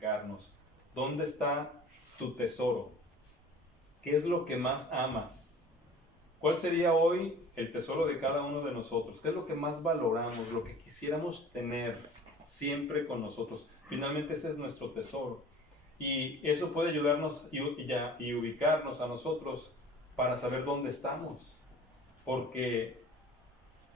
ubicarnos. ¿Dónde está tu tesoro? ¿Qué es lo que más amas? ¿Cuál sería hoy el tesoro de cada uno de nosotros? ¿Qué es lo que más valoramos, lo que quisiéramos tener siempre con nosotros? Finalmente ese es nuestro tesoro. Y eso puede ayudarnos y ubicarnos a nosotros para saber dónde estamos. Porque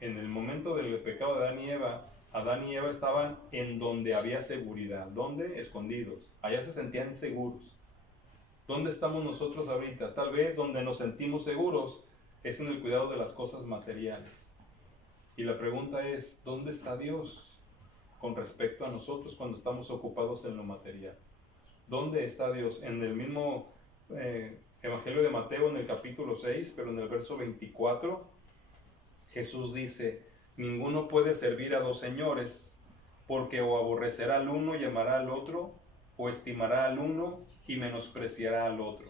en el momento del pecado de Adán y Eva estaban en donde había seguridad. ¿Dónde? Escondidos. Allá se sentían seguros. ¿Dónde estamos nosotros ahorita? Tal vez donde nos sentimos seguros es en el cuidado de las cosas materiales. Y la pregunta es, ¿dónde está Dios con respecto a nosotros cuando estamos ocupados en lo material? ¿Dónde está Dios? En el mismo Evangelio de Mateo, en el capítulo 6, pero en el verso 24, Jesús dice, ninguno puede servir a dos señores, porque o aborrecerá al uno y amará al otro, o estimará al uno y menospreciará al otro.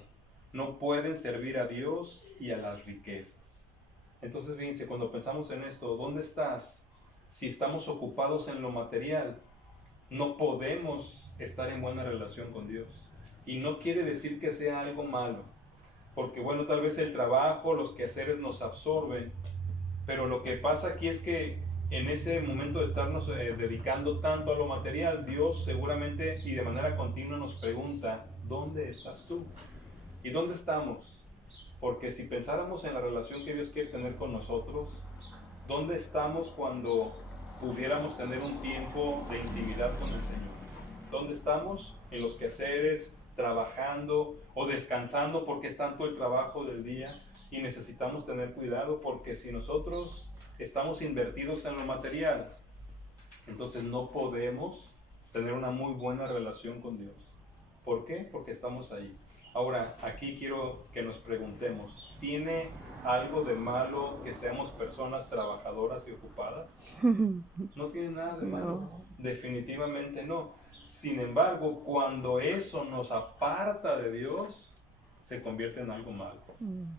No pueden servir a Dios y a las riquezas. Entonces, fíjense, cuando pensamos en esto, ¿dónde estás? Si estamos ocupados en lo material, no podemos estar en buena relación con Dios. Y no quiere decir que sea algo malo, porque bueno, tal vez el trabajo, los quehaceres nos absorben, pero lo que pasa aquí es que en ese momento de estarnos dedicando tanto a lo material, Dios seguramente y de manera continua nos pregunta, ¿dónde estás tú? ¿Y dónde estamos? Porque si pensáramos en la relación que Dios quiere tener con nosotros, ¿dónde estamos cuando pudiéramos tener un tiempo de intimidad con el Señor? ¿Dónde estamos? En los quehaceres, trabajando o descansando porque es tanto el trabajo del día y necesitamos tener cuidado porque si nosotros estamos invertidos en lo material, entonces no podemos tener una muy buena relación con Dios. ¿Por qué? Porque estamos ahí. Ahora, aquí quiero que nos preguntemos, ¿tiene algo de malo que seamos personas trabajadoras y ocupadas? No tiene nada de malo, No. definitivamente no. Sin embargo, cuando eso nos aparta de Dios, se convierte en algo malo,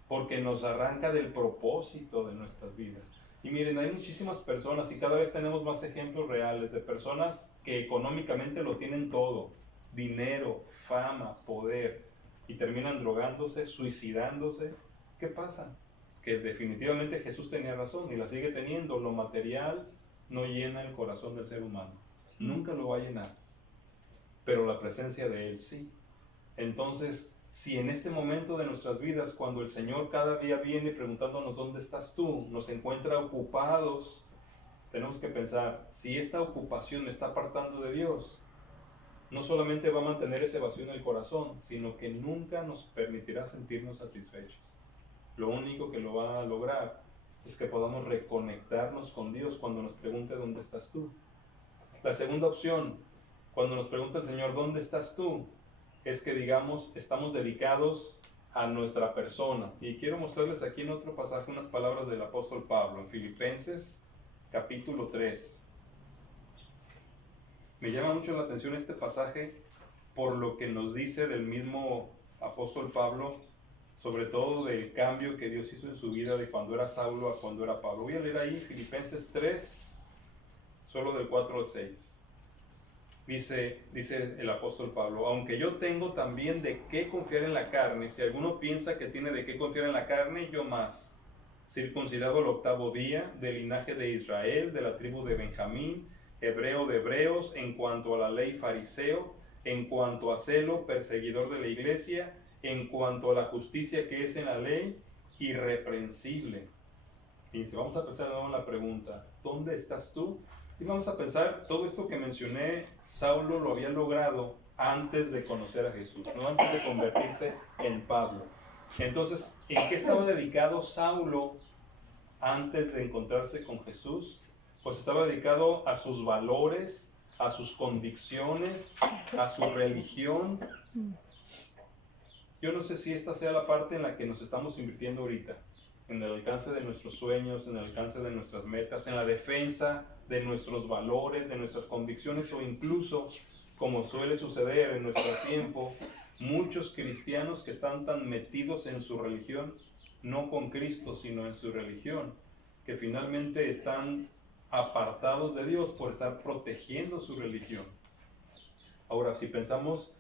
porque nos arranca del propósito de nuestras vidas. Y miren, hay muchísimas personas y cada vez tenemos más ejemplos reales de personas que económicamente lo tienen todo, dinero, fama, poder, y terminan drogándose, suicidándose. ¿Qué pasa? Que definitivamente Jesús tenía razón y la sigue teniendo. Lo material no llena el corazón del ser humano, nunca lo va a llenar, pero la presencia de Él sí. Entonces, si en este momento de nuestras vidas, cuando el Señor cada día viene preguntándonos dónde estás tú, nos encuentra ocupados, tenemos que pensar, si esta ocupación me está apartando de Dios, no solamente va a mantener ese vacío en el corazón, sino que nunca nos permitirá sentirnos satisfechos. Lo único que lo va a lograr es que podamos reconectarnos con Dios cuando nos pregunte dónde estás tú. La segunda opción, cuando nos pregunta el Señor dónde estás tú, es que digamos estamos dedicados a nuestra persona. Y quiero mostrarles aquí en otro pasaje unas palabras del apóstol Pablo en Filipenses capítulo 3. Me llama mucho la atención este pasaje por lo que nos dice del mismo apóstol Pablo, sobre todo del cambio que Dios hizo en su vida de cuando era Saulo a cuando era Pablo. Voy a leer ahí Filipenses 3, solo del 4 al 6. Dice el apóstol Pablo, aunque yo tengo también de qué confiar en la carne, si alguno piensa que tiene de qué confiar en la carne, yo más. Circuncidado al 8º día, del linaje de Israel, de la tribu de Benjamín, hebreo de hebreos, en cuanto a la ley fariseo, en cuanto a celo, perseguidor de la iglesia, en cuanto a la justicia que es en la ley, irreprensible. Y si vamos a pensar en la pregunta, ¿dónde estás tú? Y vamos a pensar, todo esto que mencioné, Saulo lo había logrado antes de conocer a Jesús, no antes de convertirse en Pablo. Entonces, ¿en qué estaba dedicado Saulo antes de encontrarse con Jesús? Pues estaba dedicado a sus valores, a sus convicciones, a su religión. Yo no sé si esta sea la parte en la que nos estamos invirtiendo ahorita, en el alcance de nuestros sueños, en el alcance de nuestras metas, en la defensa de nuestros valores, de nuestras convicciones, o incluso, como suele suceder en nuestro tiempo, muchos cristianos que están tan metidos en su religión, no con Cristo, sino en su religión, que finalmente están apartados de Dios por estar protegiendo su religión. Ahora, si pensamos,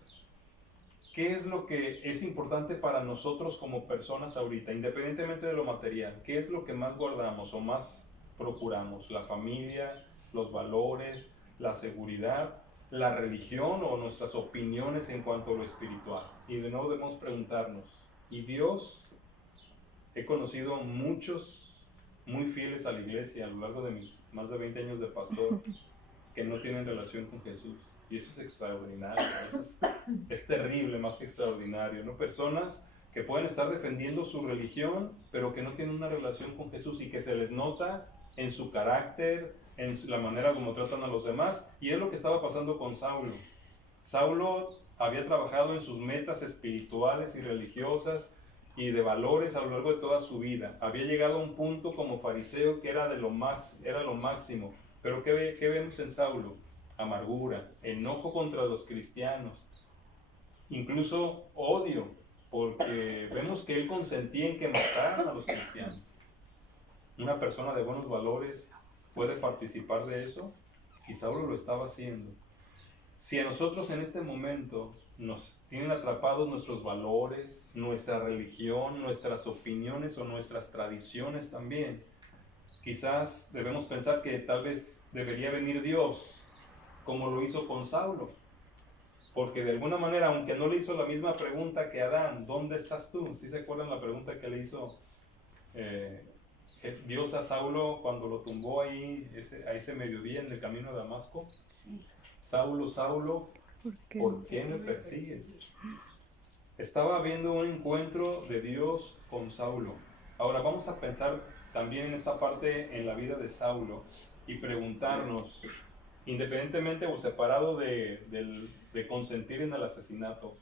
¿qué es lo que es importante para nosotros como personas ahorita, independientemente de lo material? ¿Qué es lo que más guardamos o más procuramos? ¿La familia, los valores, la seguridad, la religión o nuestras opiniones en cuanto a lo espiritual? Y de nuevo debemos preguntarnos, ¿y Dios? He conocido muchos muy fieles a la iglesia a lo largo de mis más de 20 años de pastor que no tienen relación con Jesús. Y eso es extraordinario, eso es terrible más que extraordinario, ¿no? Personas que pueden estar defendiendo su religión, pero que no tienen una relación con Jesús y que se les nota en su carácter, en la manera como tratan a los demás. Y es lo que estaba pasando con Saulo. Saulo había trabajado en sus metas espirituales y religiosas y de valores a lo largo de toda su vida. Había llegado a un punto como fariseo que era lo máximo. Pero ¿qué vemos en Saulo? Amargura, enojo contra los cristianos, incluso odio, porque vemos que él consentía en que mataran a los cristianos. Una persona de buenos valores puede participar de eso, y Saulo lo estaba haciendo. Si a nosotros en este momento nos tienen atrapados nuestros valores, nuestra religión, nuestras opiniones o nuestras tradiciones también, quizás debemos pensar que tal vez debería venir Dios, como lo hizo con Saulo. Porque de alguna manera, aunque no le hizo la misma pregunta que Adán, ¿dónde estás tú? ¿Sí se acuerdan la pregunta que le hizo Dios a Saulo cuando lo tumbó ahí a ese mediodía en el camino de Damasco? Sí. Saulo, Saulo, ¿por qué me persigues? Estaba habiendo un encuentro de Dios con Saulo. Ahora vamos a pensar también en esta parte en la vida de Saulo y preguntarnos, independientemente o separado de consentir en el asesinato,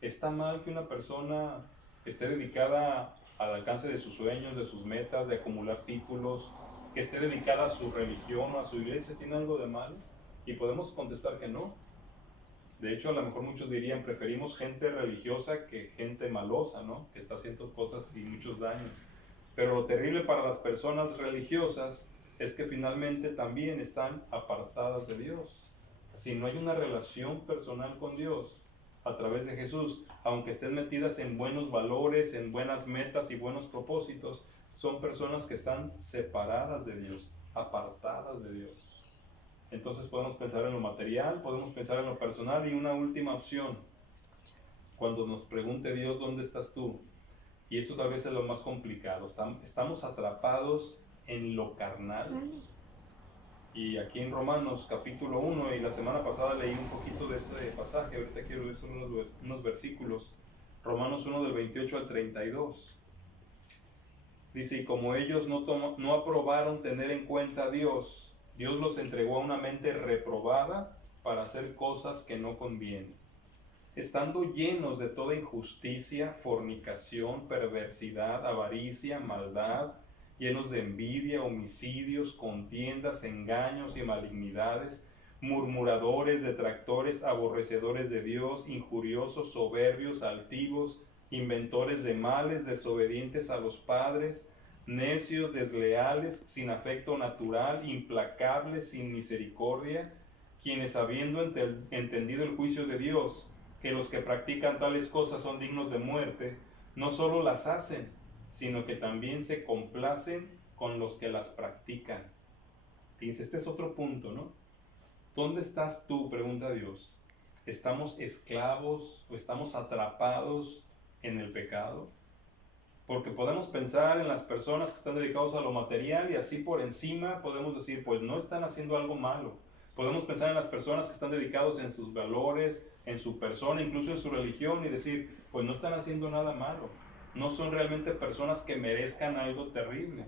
¿está mal que una persona esté dedicada al alcance de sus sueños, de sus metas, de acumular títulos, que esté dedicada a su religión o a su iglesia? ¿Tiene algo de malo? Y podemos contestar que no. De hecho, a lo mejor muchos dirían, preferimos gente religiosa que gente malosa, ¿no? Que está haciendo cosas y muchos daños. Pero lo terrible para las personas religiosas es que finalmente también están apartadas de Dios. Si no hay una relación personal con Dios a través de Jesús, aunque estén metidas en buenos valores, en buenas metas y buenos propósitos, son personas que están separadas de Dios, apartadas de Dios. Entonces podemos pensar en lo material, podemos pensar en lo personal y una última opción. Cuando nos pregunte Dios, ¿dónde estás tú? Y eso tal vez es lo más complicado. Estamos atrapados en lo carnal. Y aquí en Romanos capítulo 1, y la semana pasada leí un poquito de ese pasaje, ahorita quiero leer solo unos versículos. Romanos 1 del 28 al 32. Dice, y como ellos no aprobaron tener en cuenta a Dios, Dios los entregó a una mente reprobada para hacer cosas que no convienen, estando llenos de toda injusticia, fornicación, perversidad, avaricia, maldad, llenos de envidia, homicidios, contiendas, engaños y malignidades, murmuradores, detractores, aborrecedores de Dios, injuriosos, soberbios, altivos, inventores de males, desobedientes a los padres, necios, desleales, sin afecto natural, implacables, sin misericordia, quienes habiendo entendido el juicio de Dios, que los que practican tales cosas son dignos de muerte, no solo las hacen, sino que también se complacen con los que las practican. Dice, este es otro punto, ¿no? ¿Dónde estás tú? Pregunta Dios. ¿Estamos esclavos o estamos atrapados en el pecado? Porque podemos pensar en las personas que están dedicados a lo material y así por encima podemos decir, pues no están haciendo algo malo. Podemos pensar en las personas que están dedicados en sus valores, en su persona, incluso en su religión y decir, pues no están haciendo nada malo. No son realmente personas que merezcan algo terrible.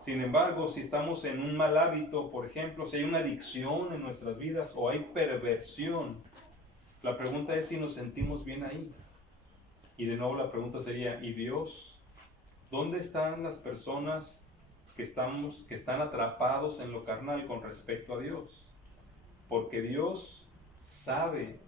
Sin embargo, si estamos en un mal hábito, por ejemplo, si hay una adicción en nuestras vidas o hay perversión, la pregunta es si nos sentimos bien ahí. Y de nuevo la pregunta sería, ¿y Dios? ¿Dónde están las personas que están atrapados en lo carnal con respecto a Dios? Porque Dios sabe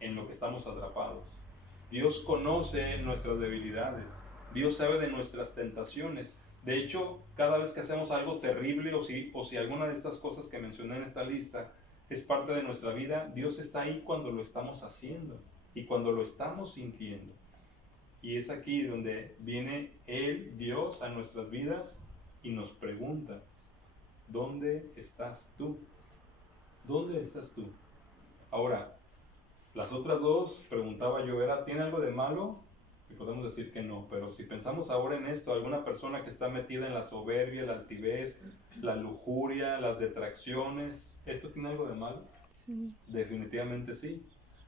en lo que estamos atrapados. Dios conoce nuestras debilidades. Dios sabe de nuestras tentaciones. De hecho, cada vez que hacemos algo terrible o si alguna de estas cosas que mencioné en esta lista es parte de nuestra vida, Dios está ahí cuando lo estamos haciendo y cuando lo estamos sintiendo. Y es aquí donde viene Él, Dios, a nuestras vidas y nos pregunta, ¿dónde estás tú? ¿Dónde estás tú? Ahora, las otras dos, preguntaba yo, ¿tiene algo de malo? Y podemos decir que no, pero si pensamos ahora en esto, alguna persona que está metida en la soberbia, la altivez, la lujuria, las detracciones, ¿esto tiene algo de malo? Sí. Definitivamente sí.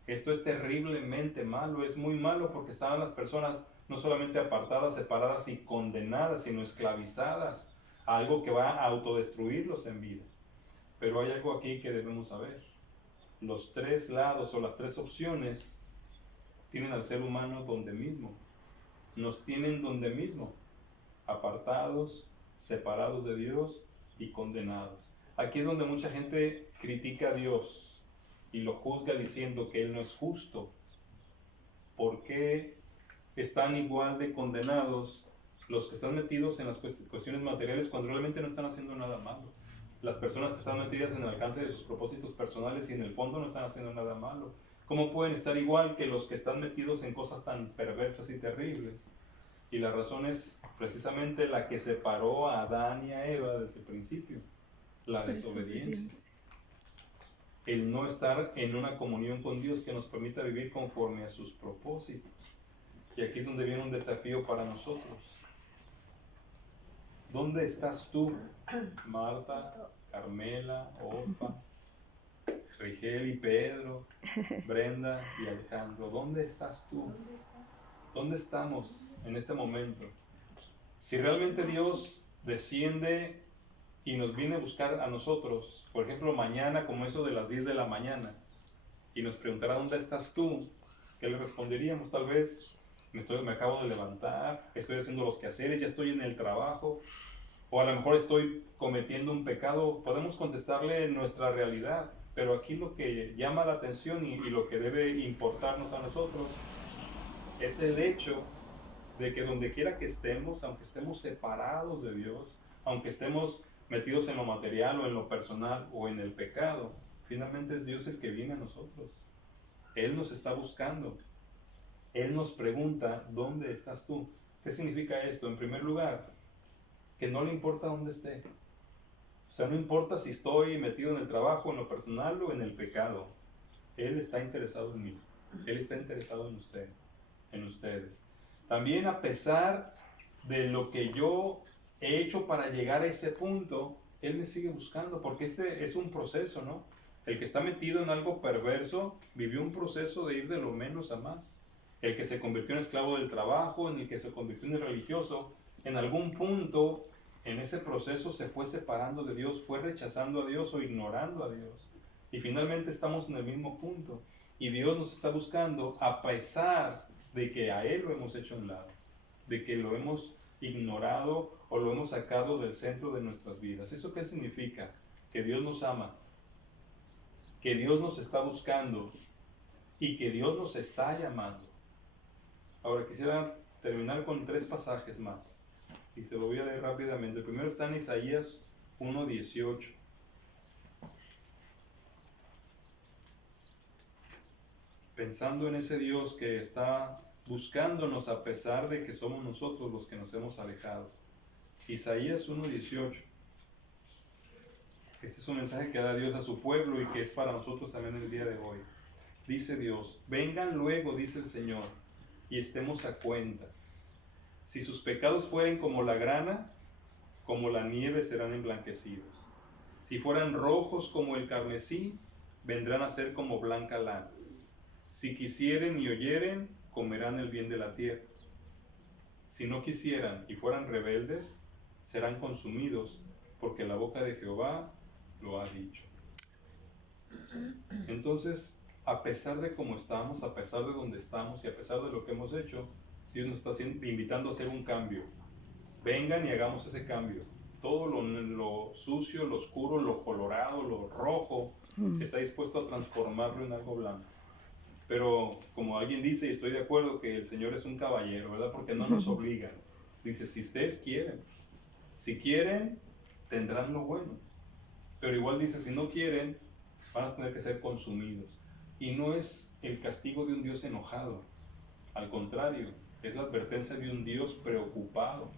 Esto es terriblemente malo, es muy malo porque estaban las personas no solamente apartadas, separadas y condenadas, sino esclavizadas a algo que va a autodestruirlos en vida. Pero hay algo aquí que debemos saber. Los tres lados o las tres opciones tienen al ser humano donde mismo. Nos tienen donde mismo, apartados, separados de Dios y condenados. Aquí es donde mucha gente critica a Dios y lo juzga diciendo que Él no es justo. ¿Por qué están igual de condenados los que están metidos en las cuestiones materiales cuando realmente no están haciendo nada malo? Las personas que están metidas en el alcance de sus propósitos personales y en el fondo no están haciendo nada malo. ¿Cómo pueden estar igual que los que están metidos en cosas tan perversas y terribles? Y la razón es precisamente la que separó a Adán y a Eva desde el principio, la desobediencia. El no estar en una comunión con Dios que nos permita vivir conforme a sus propósitos. Y aquí es donde viene un desafío para nosotros. ¿Dónde estás tú, Marta, Carmela, Opa, Rigel y Pedro, Brenda y Alejandro? ¿Dónde estás tú? ¿Dónde estamos en este momento? Si realmente Dios desciende y nos viene a buscar a nosotros, por ejemplo mañana como eso de las 10 de la mañana, y nos preguntará ¿dónde estás tú? ¿Qué le responderíamos? Tal vez me acabo de levantar, estoy haciendo los quehaceres, ya estoy en el trabajo, o a lo mejor estoy cometiendo un pecado. Podemos contestarle nuestra realidad, pero aquí lo que llama la atención y lo que debe importarnos a nosotros es el hecho de que donde quiera que estemos, aunque estemos separados de Dios, aunque estemos metidos en lo material o en lo personal o en el pecado, finalmente es Dios el que viene a nosotros. Él nos está buscando. Él nos pregunta, ¿dónde estás tú? ¿Qué significa esto? En primer lugar, que no le importa dónde esté. O sea, no importa si estoy metido en el trabajo, en lo personal o en el pecado. Él está interesado en mí. Él está interesado en usted, en ustedes. También a pesar de lo que yo he hecho para llegar a ese punto, Él me sigue buscando, porque este es un proceso, ¿no? El que está metido en algo perverso vivió un proceso de ir de lo menos a más. El que se convirtió en esclavo del trabajo, en el que se convirtió en religioso, en algún punto en ese proceso se fue separando de Dios, fue rechazando a Dios o ignorando a Dios. Y finalmente estamos en el mismo punto. Y Dios nos está buscando a pesar de que a Él lo hemos hecho a un lado, de que lo hemos ignorado o lo hemos sacado del centro de nuestras vidas. ¿Eso qué significa? Que Dios nos ama, que Dios nos está buscando y que Dios nos está llamando. Ahora quisiera terminar con 3 pasajes más y se lo voy a leer rápidamente. El primero está en Isaías 1:18. Pensando en ese Dios que está buscándonos a pesar de que somos nosotros los que nos hemos alejado. Isaías 1:18. Este es un mensaje que da Dios a su pueblo y que es para nosotros también el día de hoy. Dice Dios, vengan luego, dice el Señor, y estemos a cuenta. Si sus pecados fueren como la grana, como la nieve serán emblanquecidos. Si fueran rojos como el carmesí, vendrán a ser como blanca lana. Si quisieren y oyeren, comerán el bien de la tierra. Si no quisieran y fueran rebeldes, serán consumidos, porque la boca de Jehová lo ha dicho. Entonces, a pesar de cómo estamos, a pesar de donde estamos y a pesar de lo que hemos hecho, Dios nos está invitando a hacer un cambio. Vengan y hagamos ese cambio. Todo lo sucio, lo oscuro, lo colorado, lo rojo, está dispuesto a transformarlo en algo blanco. Pero como alguien dice, y estoy de acuerdo, que el Señor es un caballero, ¿verdad? Porque no nos obliga. Dice, si ustedes quieren, si quieren, tendrán lo bueno. Pero igual dice, si no quieren, van a tener que ser consumidos. Y no es el castigo de un Dios enojado, al contrario, es la advertencia de un Dios preocupado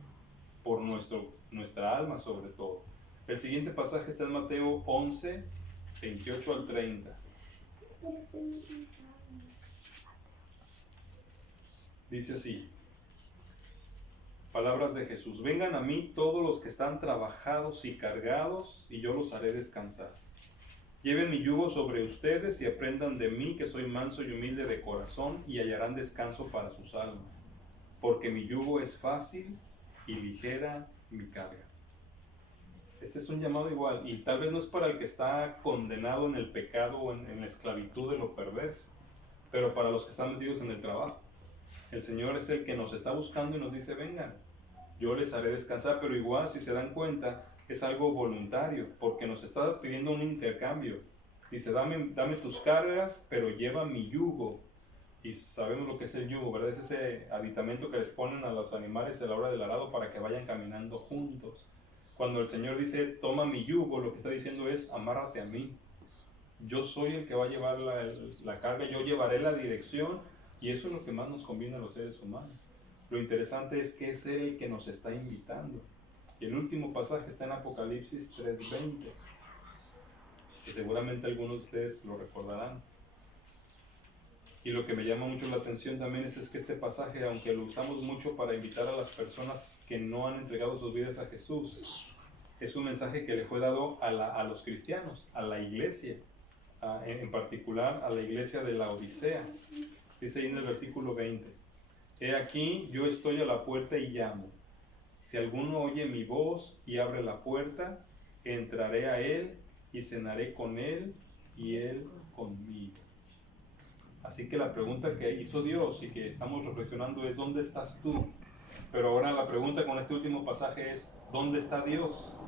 por nuestra alma sobre todo. El siguiente pasaje está en Mateo 11, 28 al 30. Dice así, palabras de Jesús: vengan a mí todos los que están trabajados y cargados, y yo los haré descansar. Lleven mi yugo sobre ustedes y aprendan de mí, que soy manso y humilde de corazón, y hallarán descanso para sus almas, porque mi yugo es fácil y ligera mi carga. Este es un llamado igual, y tal vez no es para el que está condenado en el pecado o en la esclavitud de lo perverso, pero para los que están metidos en el trabajo. El Señor es el que nos está buscando y nos dice, vengan, yo les haré descansar, pero igual, si se dan cuenta, es algo voluntario, porque nos está pidiendo un intercambio. Dice, dame tus cargas, pero lleva mi yugo. Y sabemos lo que es el yugo, ¿verdad? Es ese aditamento que les ponen a los animales a la hora del arado para que vayan caminando juntos. Cuando el Señor dice, toma mi yugo, lo que está diciendo es, amárrate a mí. Yo soy el que va a llevar la carga, yo llevaré la dirección, y eso es lo que más nos conviene a los seres humanos. Lo interesante es que es Él el que nos está invitando. Y el último pasaje está en Apocalipsis 3:20, que seguramente algunos de ustedes lo recordarán. Y lo que me llama mucho la atención también es que este pasaje, aunque lo usamos mucho para invitar a las personas que no han entregado sus vidas a Jesús, es un mensaje que le fue dado a los cristianos, a la iglesia, en particular a la iglesia de la Odisea. Dice ahí en el versículo 20, he aquí, yo estoy a la puerta y llamo. Si alguno oye mi voz y abre la puerta, entraré a él y cenaré con él y él conmigo. Así que la pregunta que hizo Dios y que estamos reflexionando es, ¿dónde estás tú? Pero ahora la pregunta con este último pasaje es, ¿dónde está Dios?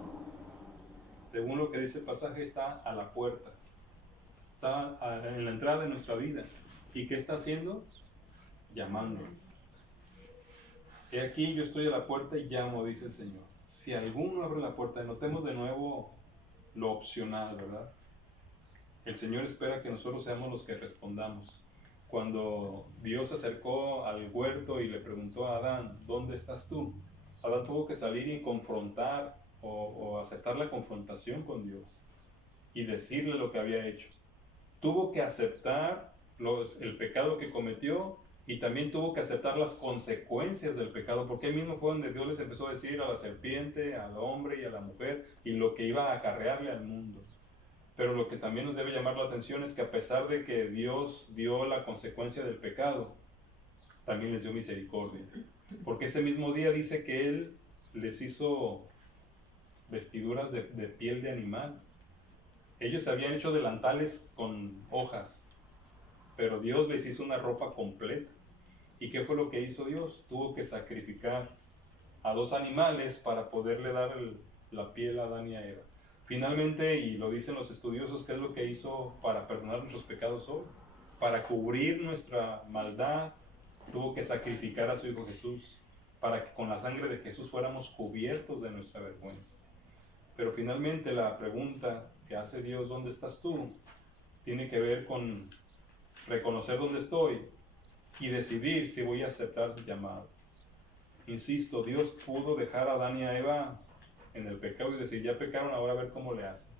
Según lo que dice el pasaje, está a la puerta. Está en la entrada de nuestra vida. ¿Y qué está haciendo? Llamando. He aquí, yo estoy a la puerta y llamo, dice el Señor. Si alguno abre la puerta, notemos de nuevo lo opcional, ¿verdad? El Señor espera que nosotros seamos los que respondamos. Cuando Dios se acercó al huerto y le preguntó a Adán, ¿dónde estás tú? Adán tuvo que salir y confrontar o aceptar la confrontación con Dios y decirle lo que había hecho. Tuvo que aceptar el pecado que cometió y también tuvo que aceptar las consecuencias del pecado, porque ahí mismo fue donde Dios les empezó a decir a la serpiente, al hombre y a la mujer y lo que iba a acarrearle al mundo. Pero lo que también nos debe llamar la atención es que a pesar de que Dios dio la consecuencia del pecado, también les dio misericordia. Porque ese mismo día dice que Él les hizo vestiduras de piel de animal. Ellos habían hecho delantales con hojas, pero Dios les hizo una ropa completa. ¿Y qué fue lo que hizo Dios? Tuvo que sacrificar a 2 animales para poderle dar la piel a Adán y a Eva. Finalmente, y lo dicen los estudiosos, ¿qué es lo que hizo para perdonar nuestros pecados hoy? Para cubrir nuestra maldad, tuvo que sacrificar a su Hijo Jesús, para que con la sangre de Jesús fuéramos cubiertos de nuestra vergüenza. Pero finalmente la pregunta que hace Dios, ¿dónde estás tú?, tiene que ver con reconocer dónde estoy y decidir si voy a aceptar el llamado. Insisto, Dios pudo dejar a Adán y a Eva en el pecado y decir, ya pecaron, ahora a ver cómo le hacen.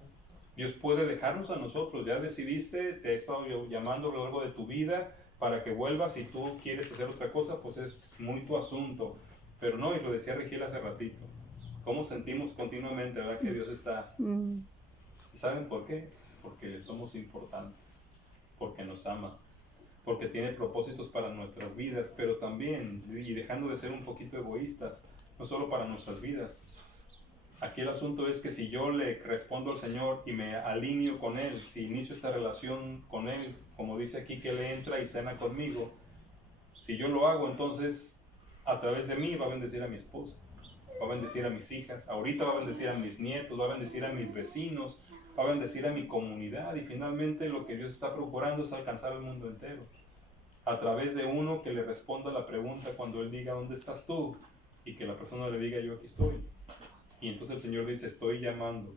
Dios puede dejarnos a nosotros, ya decidiste, te he estado llamando a lo largo de tu vida para que vuelvas, y tú quieres hacer otra cosa, pues es muy tu asunto. Pero no, y lo decía Regil hace ratito, cómo sentimos continuamente, ¿verdad?, que Dios está. ¿Y saben por qué? Porque somos importantes, porque nos ama, porque tiene propósitos para nuestras vidas, pero también, y dejando de ser un poquito egoístas, no solo para nuestras vidas. Aquí el asunto es que si yo le respondo al Señor y me alineo con Él, si inicio esta relación con Él, como dice aquí que Él entra y cena conmigo, si yo lo hago, entonces a través de mí va a bendecir a mi esposa, va a bendecir a mis hijas, ahorita va a bendecir a mis nietos, va a bendecir a mis vecinos, va a bendecir a mi comunidad, y finalmente lo que Dios está procurando es alcanzar al mundo entero. A través de uno que le responda la pregunta cuando Él diga, ¿dónde estás tú?, y que la persona le diga, yo aquí estoy. Y entonces el Señor dice, estoy llamando.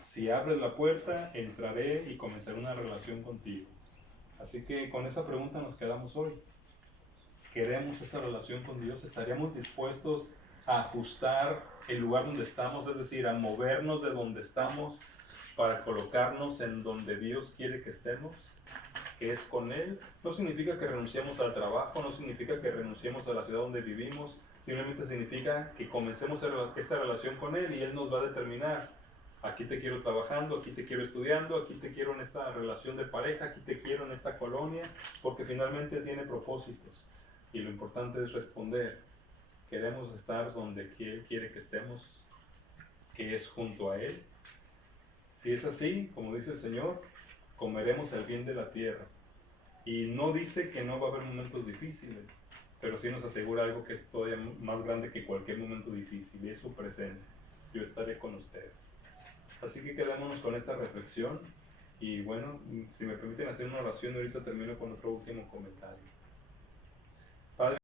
Si abres la puerta, entraré y comenzaré una relación contigo. Así que con esa pregunta nos quedamos hoy. ¿Queremos esa relación con Dios? ¿Estaríamos dispuestos a ajustar el lugar donde estamos, es decir, a movernos de donde estamos para colocarnos en donde Dios quiere que estemos, que es con Él? No significa que renunciemos al trabajo, no significa que renunciemos a la ciudad donde vivimos, simplemente significa que comencemos esa relación con Él y Él nos va a determinar: aquí te quiero trabajando, aquí te quiero estudiando, aquí te quiero en esta relación de pareja, aquí te quiero en esta colonia, porque finalmente tiene propósitos. Y lo importante es responder: queremos estar donde Él quiere que estemos, que es junto a Él. Si es así, como dice el Señor, comeremos el bien de la tierra. Y no dice que no va a haber momentos difíciles, pero sí nos asegura algo que es todavía más grande que cualquier momento difícil, y es su presencia. Yo estaré con ustedes. Así que quedémonos con esta reflexión. Y bueno, si me permiten hacer una oración, ahorita termino con otro último comentario. Padre,